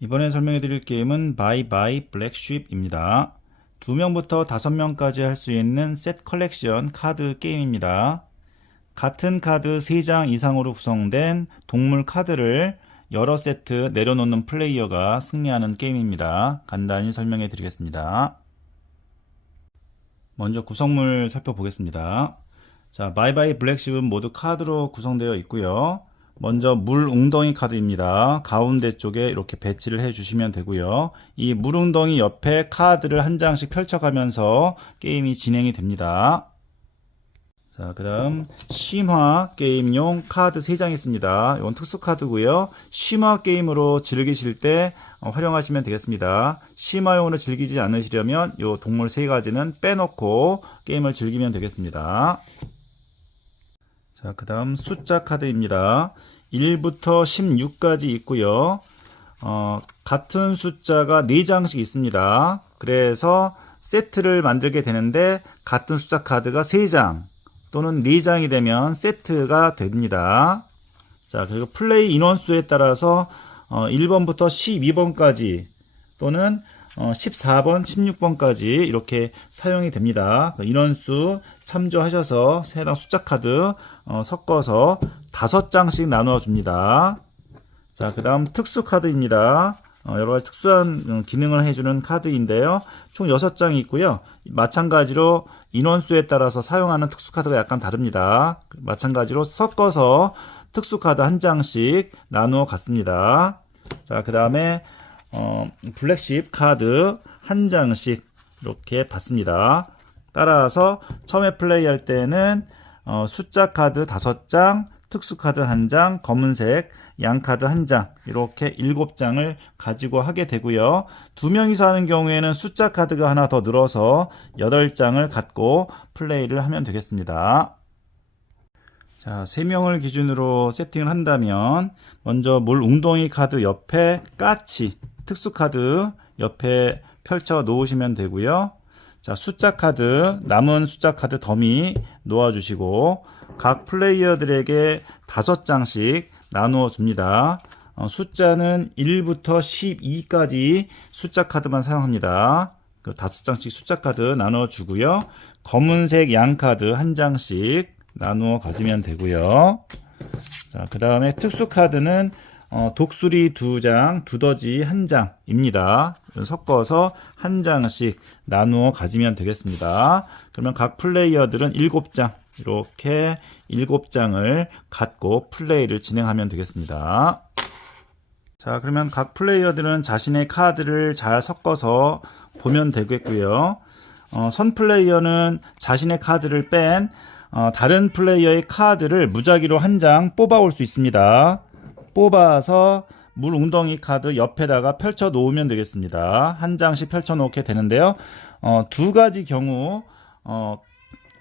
이번에 설명해 드릴 게임은 바이 바이 블랙쉽입니다. 2명부터 5명까지 할 수 있는 셋 컬렉션 카드 게임입니다. 같은 카드 3장 이상으로 구성된 동물 카드를 여러 세트 내려놓는 플레이어가 승리하는 게임입니다. 간단히 설명해 드리겠습니다. 먼저 구성물 살펴보겠습니다. 자, 바이바이 블랙십은 모두 카드로 구성되어 있고요. 먼저 물 웅덩이 카드입니다. 가운데 쪽에 이렇게 배치를 해 주시면 되고요. 이 물 웅덩이 옆에 카드를 한 장씩 펼쳐가면서 게임이 진행이 됩니다. 자, 그 다음, 심화 게임용 카드 3장 있습니다. 이건 특수 카드고요 심화 게임으로 즐기실 때 어, 활용하시면 되겠습니다. 심화용으로 즐기지 않으시려면 이 동물 3가지는 빼놓고 게임을 즐기면 되겠습니다. 자, 그 다음 숫자 카드입니다. 1부터 16까지 있고요. 어, 같은 숫자가 4장씩 있습니다. 그래서 세트를 만들게 되는데 같은 숫자 카드가 3장 또는 4장이 되면 세트가 됩니다. 자, 그리고 플레이 인원수에 따라서 어, 1번부터 12번까지 또는 어, 14번, 16번까지 이렇게 사용이 됩니다. 그 인원수 참조하셔서 해당 숫자 카드 어, 섞어서 다섯 장씩 나누어 줍니다. 자, 그 다음 특수 카드입니다. 어, 여러 가지 특수한 음, 기능을 해주는 카드인데요. 총 6장이 있고요. 마찬가지로 인원수에 따라서 사용하는 특수 카드가 약간 다릅니다. 마찬가지로 섞어서 특수 카드 한 장씩 나누어 갔습니다. 자, 그 다음에 어, 블랙십 카드 한 장씩 이렇게 받습니다. 따라서 처음에 플레이할 때는 어, 숫자 카드 다섯 장, 특수 카드 한 장, 검은색 양 카드 한 장, 이렇게 일곱 장을 가지고 하게 되고요. 두 명이서 하는 경우에는 숫자 카드가 하나 더 늘어서 여덟 장을 갖고 플레이를 하면 되겠습니다. 자, 세 명을 기준으로 세팅을 한다면 먼저 물 웅덩이 카드 옆에 까치 특수 카드 옆에 펼쳐 놓으시면 되고요. 자, 숫자 카드, 남은 숫자 카드 더미 놓아 주시고, 각 플레이어들에게 다섯 장씩 나누어 줍니다. 어, 숫자는 1부터 12까지 숫자 카드만 사용합니다. 그 다섯 장씩 숫자 카드 나눠 주고요. 검은색 양 카드 한 장씩 나누어 가지면 되고요. 자, 그 다음에 특수 카드는 어, 독수리 두 장, 두더지 한 장입니다. 섞어서 한 장씩 나누어 가지면 되겠습니다. 그러면 각 플레이어들은 일곱 장, 이렇게 일곱 장을 갖고 플레이를 진행하면 되겠습니다. 자, 그러면 각 플레이어들은 자신의 카드를 잘 섞어서 보면 되겠고요. 어, 선 플레이어는 자신의 카드를 뺀 어, 다른 플레이어의 카드를 무작위로 한 장 뽑아올 수 있습니다. 뽑아서 물 웅덩이 카드 옆에다가 펼쳐 놓으면 되겠습니다. 한 장씩 펼쳐 놓게 되는데요. 어, 두 가지 경우 어,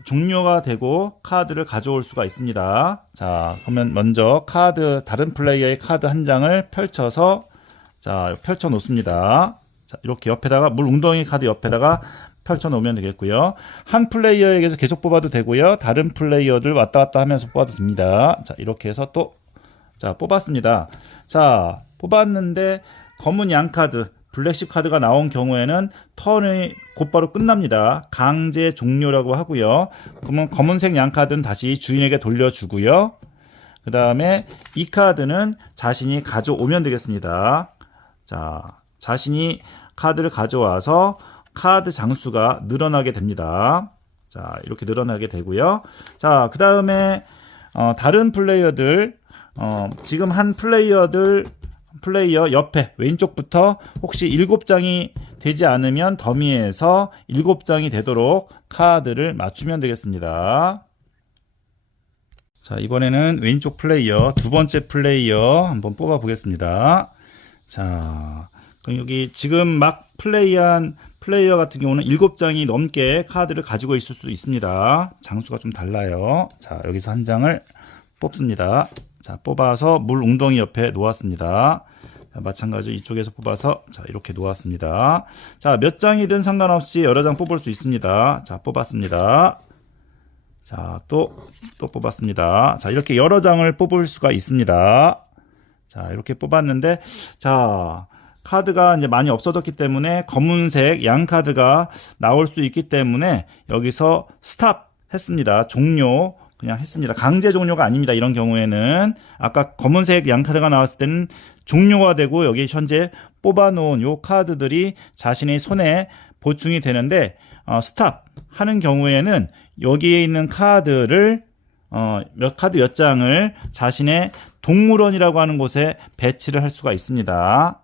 종료가 되고 카드를 가져올 수가 있습니다. 자, 그러면 먼저 카드 다른 플레이어의 카드 한 장을 펼쳐서 자, 펼쳐 놓습니다. 자, 이렇게 옆에다가 물 웅덩이 카드 옆에다가 펼쳐 놓으면 되겠고요. 한 플레이어에게서 계속 뽑아도 되고요. 다른 플레이어들 왔다 갔다 하면서 뽑아도 됩니다. 자, 이렇게 해서 또 자, 뽑았습니다. 자, 뽑았는데 검은 양 카드, 블랙십 카드가 나온 경우에는 턴이 곧바로 끝납니다. 강제 종료라고 하고요. 그러면 검은색 양 카드는 다시 주인에게 돌려주고요. 그 다음에 이 카드는 자신이 가져오면 되겠습니다. 자, 자신이 카드를 가져와서 카드 장수가 늘어나게 됩니다. 자, 이렇게 늘어나게 되고요. 자, 그 다음에 어, 다른 플레이어들 어, 지금 한 플레이어들 플레이어 옆에 왼쪽부터 혹시 7장이 되지 않으면 더미에서 7장이 되도록 카드를 맞추면 되겠습니다. 자, 이번에는 왼쪽 플레이어, 두 번째 플레이어 한번 뽑아 보겠습니다. 자, 그럼 여기 지금 막 플레이한 플레이어 같은 경우는 7장이 넘게 카드를 가지고 있을 수도 있습니다. 장수가 좀 달라요. 자, 여기서 한 장을 뽑습니다. 자, 뽑아서 물 웅덩이 옆에 놓았습니다. 자, 마찬가지로 이쪽에서 뽑아서 자 이렇게 놓았습니다. 자 몇 장이든 상관없이 여러 장 뽑을 수 있습니다. 자 뽑았습니다. 자 또 또 뽑았습니다. 자 이렇게 여러 장을 뽑을 수가 있습니다. 자 이렇게 뽑았는데 자 카드가 이제 많이 없어졌기 때문에 검은색 양 카드가 나올 수 있기 때문에 여기서 스탑 했습니다. 종료 그냥 했습니다. 강제 종료가 아닙니다. 이런 경우에는 아까 검은색 양 카드가 나왔을 때는 종료가 되고 여기 현재 뽑아놓은 요 카드들이 자신의 손에 보충이 되는데 어, 스탑 하는 경우에는 여기에 있는 카드를 어, 몇 카드 몇 장을 자신의 동물원이라고 하는 곳에 배치를 할 수가 있습니다.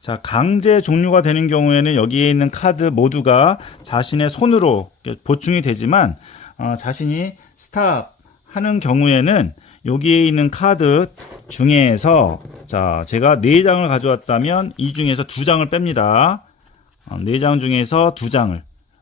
자, 강제 종료가 되는 경우에는 여기에 있는 카드 모두가 자신의 손으로 보충이 되지만 어, 자신이 스탑 하는 경우에는 여기에 있는 카드 중에서 자, 제가 4장을 가져왔다면 이 중에서 2장을 뺍니다. 어, 4장 중에서 2장을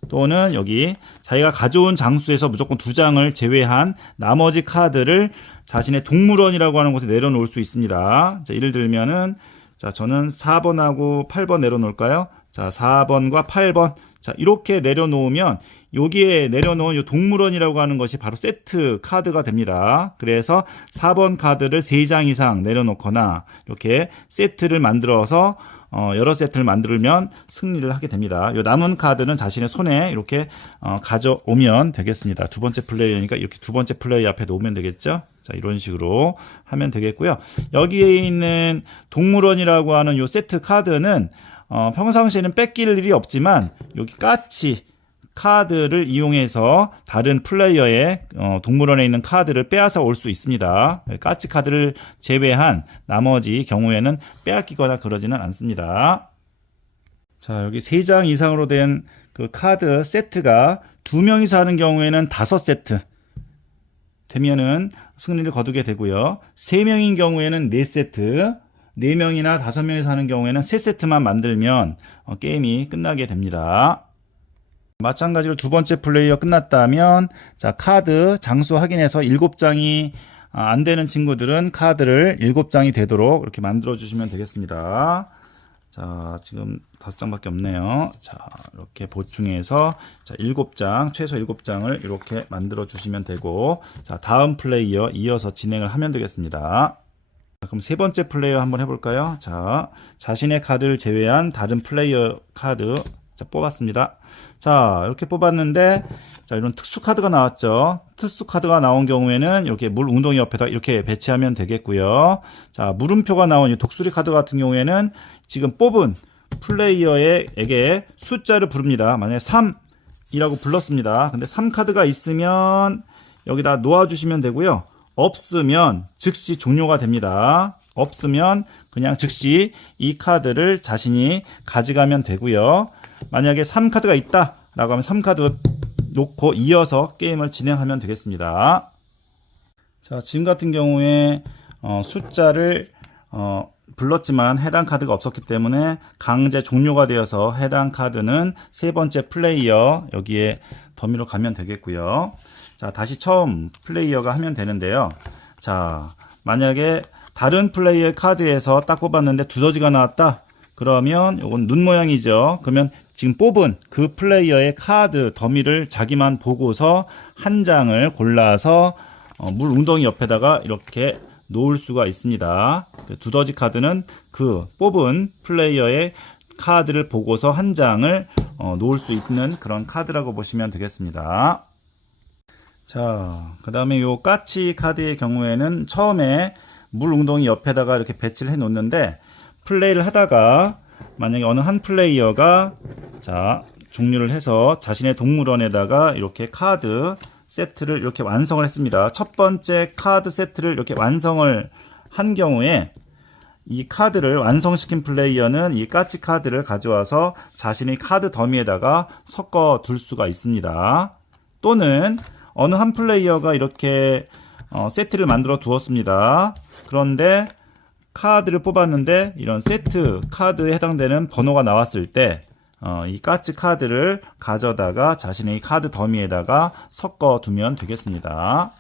또는 여기 자기가 가져온 장수에서 무조건 2장을 제외한 나머지 카드를 자신의 동물원이라고 하는 곳에 내려놓을 수 있습니다. 자, 예를 들면은 자, 저는 4번하고 8번 내려놓을까요? 자, 4번과 8번. 자, 이렇게 내려놓으면 여기에 내려놓은 이 동물원이라고 하는 것이 바로 세트 카드가 됩니다. 그래서 4번 카드를 3장 이상 내려놓거나 이렇게 세트를 만들어서 어, 여러 세트를 만들면 승리를 하게 됩니다. 요 남은 카드는 자신의 손에 이렇게 어, 가져오면 되겠습니다. 두 번째 플레이어니까 이렇게 두 번째 플레이어 앞에 놓으면 되겠죠. 자, 이런 식으로 하면 되겠고요. 여기에 있는 동물원이라고 하는 요 세트 카드는 어, 평상시에는 뺏길 일이 없지만 여기 까치 카드를 이용해서 다른 플레이어의 어, 동물원에 있는 카드를 빼앗아 올 수 있습니다. 까치 카드를 제외한 나머지 경우에는 빼앗기거나 그러지는 않습니다. 자, 여기 3장 이상으로 된 그 카드 세트가 2명이서 하는 경우에는 5세트 되면은 승리를 거두게 되고요. 3명인 경우에는 4세트, 4명이나 5명이서 하는 경우에는 3세트만 만들면 어, 게임이 끝나게 됩니다. 마찬가지로 두 번째 플레이어 끝났다면 자 카드 장수 확인해서 7장이 아, 안 되는 친구들은 카드를 7장이 되도록 이렇게 만들어 주시면 되겠습니다. 자, 지금 다섯 장밖에 없네요. 자, 이렇게 보충해서 자, 7장, 최소 7장을 이렇게 만들어 주시면 되고 자, 다음 플레이어 이어서 진행을 하면 되겠습니다. 자, 그럼 세 번째 플레이어 한번 해볼까요? 자, 자신의 카드를 제외한 다른 플레이어 카드 자, 뽑았습니다. 자, 이렇게 뽑았는데, 자, 이런 특수 카드가 나왔죠. 특수 카드가 나온 경우에는 이렇게 물 웅덩이 옆에다 이렇게 배치하면 되겠고요. 자, 물음표가 나온 이 독수리 카드 같은 경우에는 지금 뽑은 플레이어에게 숫자를 부릅니다. 만약에 3이라고 불렀습니다. 근데 3 카드가 있으면 여기다 놓아주시면 되고요. 없으면 즉시 종료가 됩니다. 없으면 그냥 즉시 이 카드를 자신이 가져가면 되고요. 만약에 3카드가 있다 라고 하면 3카드 놓고 이어서 게임을 진행하면 되겠습니다. 자, 지금 같은 경우에 어, 숫자를 어, 불렀지만 해당 카드가 없었기 때문에 강제 종료가 되어서 해당 카드는 세 번째 플레이어 여기에 더미로 가면 되겠고요. 자, 다시 처음 플레이어가 하면 되는데요. 자, 만약에 다른 플레이어 카드에서 딱 뽑았는데 두더지가 나왔다. 그러면 이건 눈 모양이죠. 그러면 지금 뽑은 그 플레이어의 카드 더미를 자기만 보고서 한 장을 골라서 어, 물 웅덩이 옆에다가 이렇게 놓을 수가 있습니다. 그 두더지 카드는 그 뽑은 플레이어의 카드를 보고서 한 장을 어, 놓을 수 있는 그런 카드라고 보시면 되겠습니다. 자, 그 다음에 요 까치 카드의 경우에는 처음에 물 웅덩이 옆에다가 이렇게 배치를 해 놓는데 플레이를 하다가 만약에 어느 한 플레이어가 자 종료를 해서 자신의 동물원에다가 이렇게 카드 세트를 이렇게 완성을 했습니다. 첫 번째 카드 세트를 이렇게 완성을 한 경우에 이 카드를 완성시킨 플레이어는 이 까치 카드를 가져와서 자신의 카드 더미에다가 섞어 둘 수가 있습니다. 또는 어느 한 플레이어가 이렇게 어, 세트를 만들어 두었습니다. 그런데 카드를 뽑았는데 이런 세트 카드에 해당되는 번호가 나왔을 때 어, 이 까치 카드를 가져다가 자신의 카드 더미에다가 섞어 두면 되겠습니다.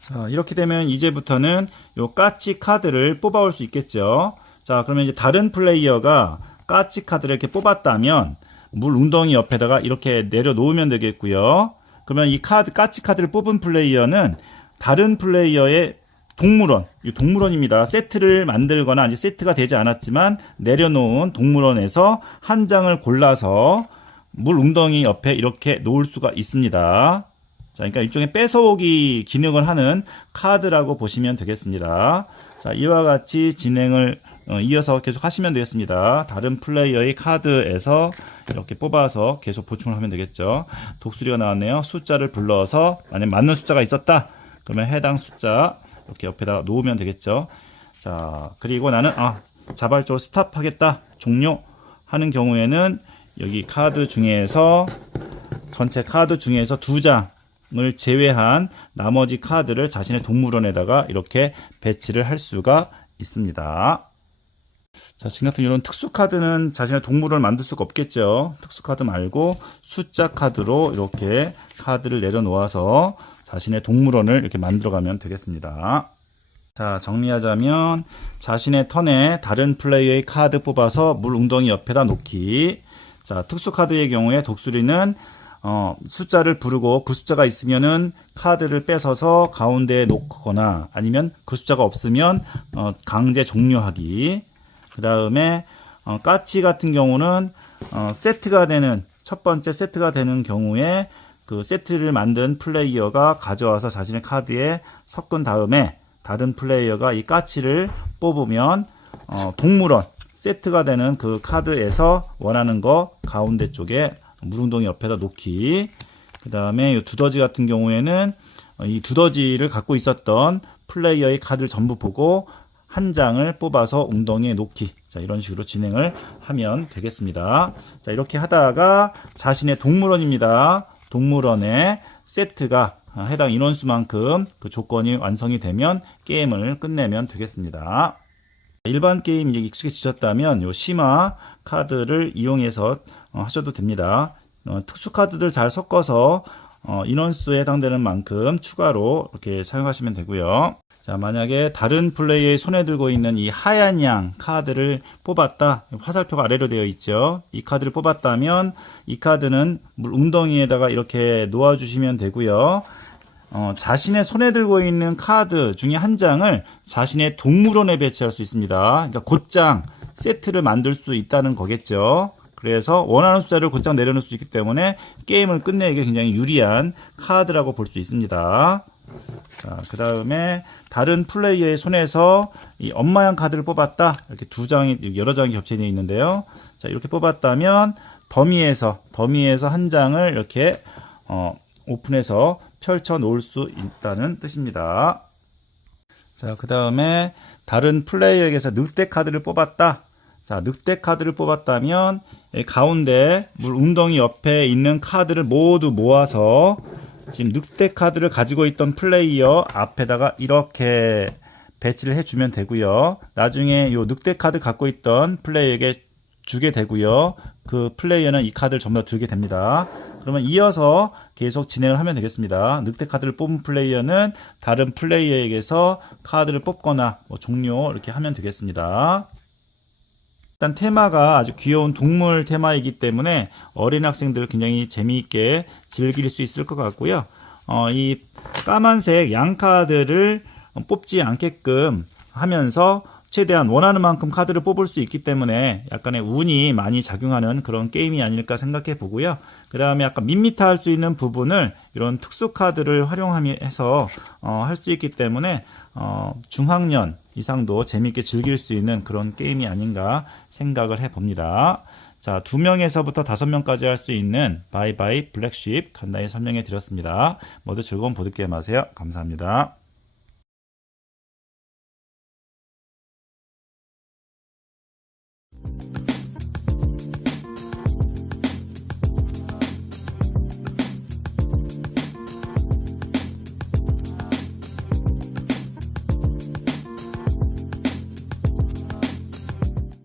자, 이렇게 되면 이제부터는 요 까치 카드를 뽑아올 수 있겠죠. 자, 그러면 이제 다른 플레이어가 까치 카드를 이렇게 뽑았다면 물 웅덩이 옆에다가 이렇게 내려놓으면 되겠고요. 그러면 이 카드, 까치 카드를 뽑은 플레이어는 다른 플레이어의 동물원, 이 동물원입니다. 세트를 만들거나 아직 세트가 되지 않았지만 내려놓은 동물원에서 한 장을 골라서 물 웅덩이 옆에 이렇게 놓을 수가 있습니다. 자, 그러니까 일종의 뺏어오기 기능을 하는 카드라고 보시면 되겠습니다. 자, 이와 같이 진행을 어, 이어서 계속 하시면 되겠습니다. 다른 플레이어의 카드에서 이렇게 뽑아서 계속 보충을 하면 되겠죠. 독수리가 나왔네요. 숫자를 불러서 만약 맞는 숫자가 있었다. 그러면 해당 숫자 이렇게 옆에다가 놓으면 되겠죠. 자, 그리고 나는 아, 자발적으로 스탑하겠다. 종료 하는 경우에는 여기 카드 중에서 전체 카드 중에서 두 장을 제외한 나머지 카드를 자신의 동물원에다가 이렇게 배치를 할 수가 있습니다. 자, 지금 같은 이런 특수 카드는 자신의 동물원을 만들 수가 없겠죠. 특수 카드 말고 숫자 카드로 이렇게 카드를 내려놓아서 자신의 동물원을 이렇게 만들어가면 되겠습니다. 자, 정리하자면 자신의 턴에 다른 플레이어의 카드 뽑아서 물 웅덩이 옆에다 놓기. 자, 특수 카드의 경우에 독수리는 어, 숫자를 부르고 그 숫자가 있으면은 카드를 뺏어서 가운데에 놓거나 아니면 그 숫자가 없으면 어, 강제 종료하기. 그 다음에 어, 까치 같은 경우는 어, 세트가 되는 첫 번째 세트가 되는 경우에 그 세트를 만든 플레이어가 가져와서 자신의 카드에 섞은 다음에 다른 플레이어가 이 까치를 뽑으면 어, 동물원 세트가 되는 그 카드에서 원하는 거 가운데 쪽에 물웅덩이 옆에다 놓기. 그 다음에 이 두더지 같은 경우에는 어, 이 두더지를 갖고 있었던 플레이어의 카드를 전부 보고 한 장을 뽑아서 웅덩이에 놓기. 자, 이런 식으로 진행을 하면 되겠습니다. 자, 이렇게 하다가 자신의 동물원입니다. 동물원의 세트가 해당 인원수만큼 그 조건이 완성이 되면 게임을 끝내면 되겠습니다. 일반 게임 익숙해지셨다면 요 심화 카드를 이용해서 어, 하셔도 됩니다. 어, 특수 카드들 잘 섞어서 어, 인원수에 해당되는 만큼 추가로 이렇게 사용하시면 되고요. 자, 만약에 다른 플레이어의 손에 들고 있는 이 하얀 양 카드를 뽑았다. 화살표가 아래로 되어 있죠. 이 카드를 뽑았다면 이 카드는 물 웅덩이에다가 이렇게 놓아 주시면 되고요. 어, 자신의 손에 들고 있는 카드 중에 한 장을 자신의 동물원에 배치할 수 있습니다. 그러니까 곧장 세트를 만들 수 있다는 거겠죠. 그래서 원하는 숫자를 곧장 내려놓을 수 있기 때문에 게임을 끝내기 굉장히 유리한 카드라고 볼 수 있습니다. 자, 그 다음에 다른 플레이어의 손에서 이 엄마양 카드를 뽑았다. 이렇게 두 장이, 여러 장이 겹쳐져 있는데요. 자, 이렇게 뽑았다면 더미에서, 더미에서 한 장을 이렇게, 어, 오픈해서 펼쳐 놓을 수 있다는 뜻입니다. 자, 그 다음에 다른 플레이어에게서 늑대 카드를 뽑았다. 자, 늑대 카드를 뽑았다면 이 가운데 물 웅덩이 옆에 있는 카드를 모두 모아서 지금 늑대 카드를 가지고 있던 플레이어 앞에다가 이렇게 배치를 해주면 되고요. 나중에 요 늑대 카드 갖고 있던 플레이어에게 주게 되고요. 그 플레이어는 이 카드를 전부 다 들게 됩니다. 그러면 이어서 계속 진행을 하면 되겠습니다. 늑대 카드를 뽑은 플레이어는 다른 플레이어에게서 카드를 뽑거나 뭐 종료 이렇게 하면 되겠습니다. 일단 테마가 아주 귀여운 동물 테마이기 때문에 어린 학생들 굉장히 재미있게 즐길 수 있을 것 같고요. 어, 이 까만색 양카드를 뽑지 않게끔 하면서 최대한 원하는 만큼 카드를 뽑을 수 있기 때문에 약간의 운이 많이 작용하는 그런 게임이 아닐까 생각해 보고요. 그 다음에 약간 밋밋할 수 있는 부분을 이런 특수 카드를 활용해서 어, 할 수 있기 때문에 어, 중학년 이상도 재미있게 즐길 수 있는 그런 게임이 아닌가 생각을 해 봅니다. 자, 두 명에서부터 다섯 명까지 할 수 있는 바이바이 블랙쉽 간단히 설명해 드렸습니다. 모두 즐거운 보드게임 하세요. 감사합니다.